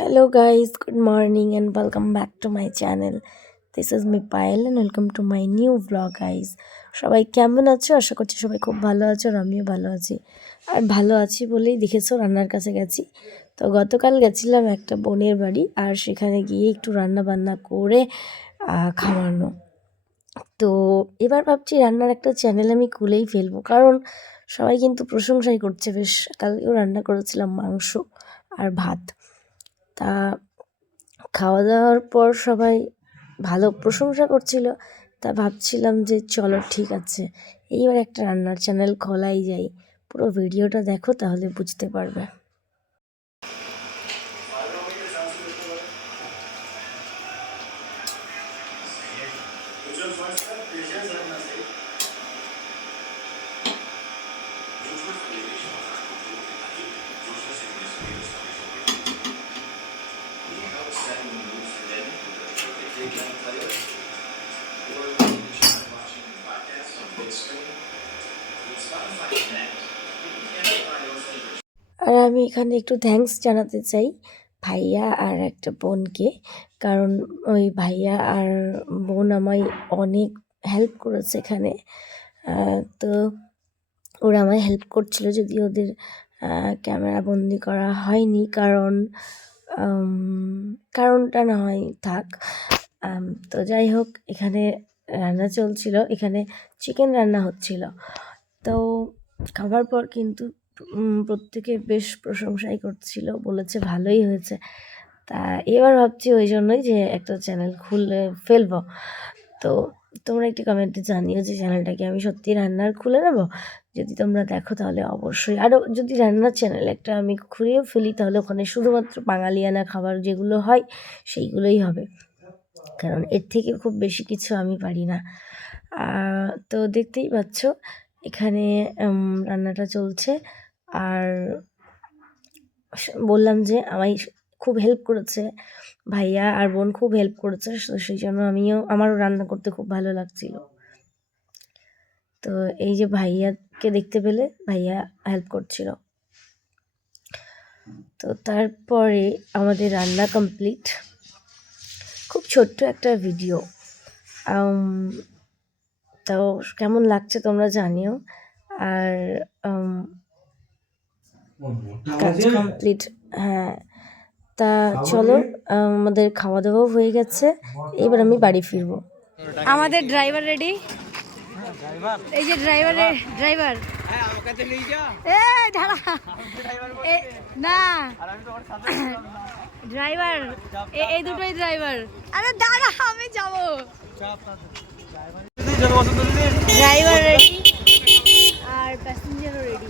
Hello, guys, good morning, and welcome back to my channel. This is me Payal, and welcome to my new vlog, guys. সবাই কেমন আছো? আশা করছি সবাই খুব ভালো আছো আর আমিও ভালো আছি। আর ভালো আছি বলেই দেখেছ রান্নার কাছে গেছি। তো গতকাল গেছিলাম একটা বোনের বাড়ি আর সেখানে গিয়ে একটু রান্না বান্না করে খাওয়ানো। তো এবার ভাবছি রান্নার একটা চ্যানেল আমি খুলেই ফেলব। কারণ সবাই কিন্তু প্রশংসাই করছে বেশ কালকেও রান্না করেছিলাম মাংস আর ভাত। তা খাওয়া দাওয়ার পর সবাই ভালো প্রশংসা করছিল। তা ভাবছিলাম যে চলো ঠিক আছে। এইবার একটা রান্নার চ্যানেল খোলাই যাই পুরো ভিডিওটা দেখো তাহলে বুঝতে পারবে। আমি এখানে একটু থ্যাঙ্কস জানাতে চাই ভাইয়া আর একটা বোনকে। কারণ ওই ভাইয়া আর বোন আমায় অনেক হেল্প করেছে এখানে। তো ওরা আমায় হেল্প করছিল যদি ওদের ক্যামেরা বন্দি করা হয়নি। কারণ কারণটা না হয় থাক। তো যাই হোক, এখানে রান্না চলছিল। এখানে চিকেন রান্না হচ্ছিল। তো খাবার পর কিন্তু প্রত্যেকে বেশ প্রশংসাই করছিল, বলেছে ভালোই হয়েছে। তা এবার ভাবছি ওই জন্যই যে একটা চ্যানেল খুলে ফেলব। তো তোমরা একটু কমেন্টে জানিও যে চ্যানেলটাকে আমি সত্যি রান্নার খুলে নেব? যদি তোমরা দেখো তাহলে অবশ্যই। আরও যদি রান্নার চ্যানেল একটা আমি খুলেও ফেলি, তাহলে ওখানে শুধুমাত্র বাঙালিয়ানা খাবার যেগুলো হয়, সেইগুলোই হবে। কারণ এর থেকে খুব বেশি কিছু আমি পারি না। তো দেখতেই পাচ্ছ, এখানে রান্নাটা চলছে। আর বললাম যে আমায় খুব হেল্প করেছে ভাইয়া আর বোন খুব হেল্প করেছে তো সেই জন্য আমিও, আমারও রান্না করতে খুব ভালো লাগছিল। তো এই যে ভাইয়াকে দেখতে পেলে ভাইয়া হেল্প করছিল। তো তারপরে আমাদের রান্না কমপ্লিট খুব ছোট্ট একটা ভিডিও তো কেমন লাগছে তোমরা জানিও। আর কাজ কমপ্লিট হ্যাঁ। তা চলো আমাদের খাওয়া দাওয়াও হয়ে গেছে। এবার আমি বাড়ি ফিরবো। আমাদের ড্রাইভার রেডি এই যে ড্রাইভারের ড্রাইভার না। ড্রাইভার এই দুটোই ড্রাইভার আরে দাঁড়া আমি যাব। ড্রাইভার রেডি আর প্যাসেঞ্জারও রেডি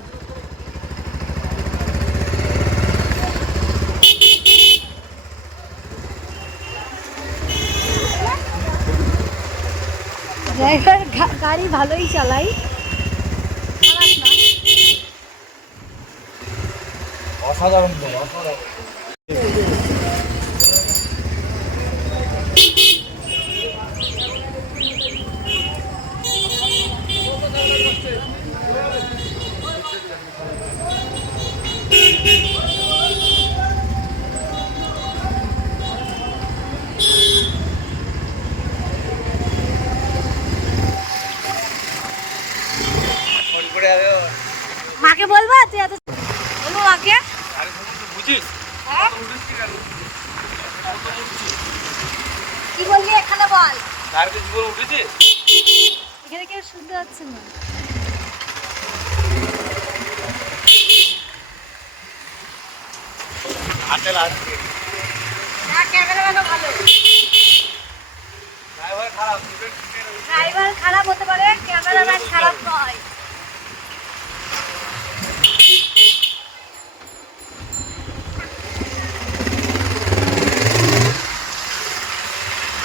গাড়ি ভালোই চালাই। অসাধারণ অসাধারণ। মাকে বলব তুই এত বলব মাকে। হ্যাঁ? কি বললি এখানে বল। এখানে কেউ শুনতে পাচ্ছে না। হাতে লাগছে না ক্যামেরাম্যানও ভালো ড্রাইভার খারাপ ড্রাইভার খারাপ হতে পারে ক্যামেরাম্যান খারাপ নয়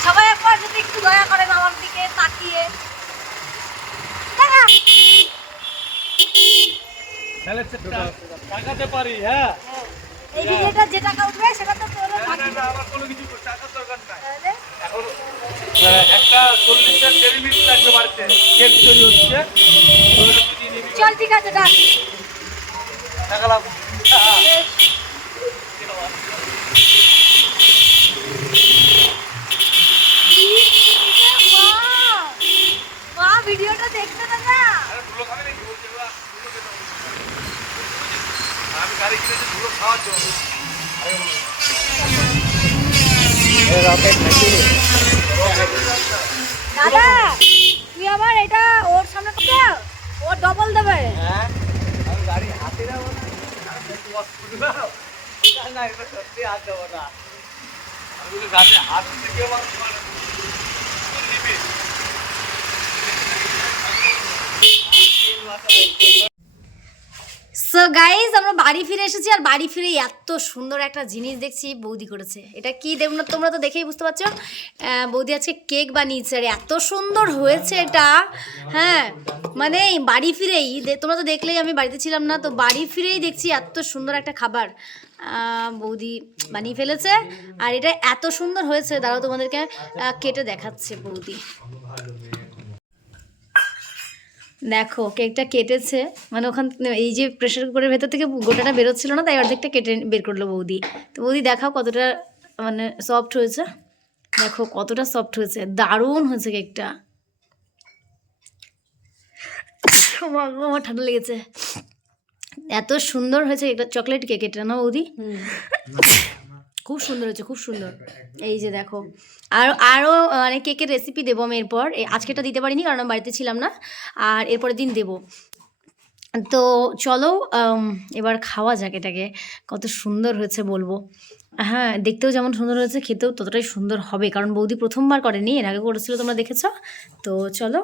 সবাই একবার যদি একটু দয়া করেন আমার দিকে তাকিয়ে দেখা। তাহলে টাকাতে পারি হ্যাঁ। এই ভিডিওটা যে টাকা উঠবে সেটা তো তোর না, না, না, আমার কোনো কিছু টাকার দরকার নাই। এখন একটা চল্লিশটা ডেলি মিট লাগবে বাড়িতে। কেক তৈরি হচ্ছে। ওগুলো যদি নিবি, চল ঠিক আছে ডাক টাকা লাগবে। দাদা, তুই আবার এটা ওর সামনে ও ডবল দেবে। হ্যাঁ গাড়ি হাতে দেবো না। না সত্যি হাত দেবো না। আমি হাত গাইজ আমরা বাড়ি ফিরে এসেছি আর বাড়ি ফিরে এত সুন্দর একটা জিনিস দেখছি, বৌদি করেছে। এটা কি দেখুন তোমরা তো দেখেই বুঝতে পারছ। বৌদি আজকে কেক বানিয়েছে আর এত সুন্দর হয়েছে এটা। হ্যাঁ মানে বাড়ি ফিরেই তোমরা তো দেখলেই আমি বাড়িতে ছিলাম না, তো বাড়ি ফিরেই দেখছি এত সুন্দর একটা খাবার। বৌদি বানিয়ে ফেলেছে আর এটা এত সুন্দর হয়েছে, দাঁড়াও তোমাদেরকে কেটে দেখাচ্ছে বৌদি। দেখো কেকটা কেটেছে। মানে ওখান এই যে প্রেশার কুকারের ভেতর থেকে গোটাটা বেরোচ্ছিল না তাই অর্ধেকটা কেটে বের করল বৌদি। তো বৌদি দেখাও কতটা মানে সফট হয়েছে। দেখো কতটা সফট হয়েছে। দারুণ হয়েছে কেকটা আমার ঠান্ডা লেগেছে। এত সুন্দর হয়েছে এটা চকলেট কেক এটা না বৌদি? খুব সুন্দর হয়েছে খুব সুন্দর। এই যে দেখো আর আরও মানে কেকের রেসিপি দেবো আমি এরপর? আজকেটা দিতে পারিনি কারণ আমি বাড়িতে ছিলাম না। আর এরপরের দিন দেবো। তো চলো এবার খাওয়া যাক এটাকে। কত সুন্দর হয়েছে বলব। হ্যাঁ দেখতেও যেমন সুন্দর হয়েছে খেতেও ততটাই সুন্দর হবে। কারণ বৌদি প্রথমবার করেনি এর আগে করেছিল তোমরা দেখেছ? তো চলো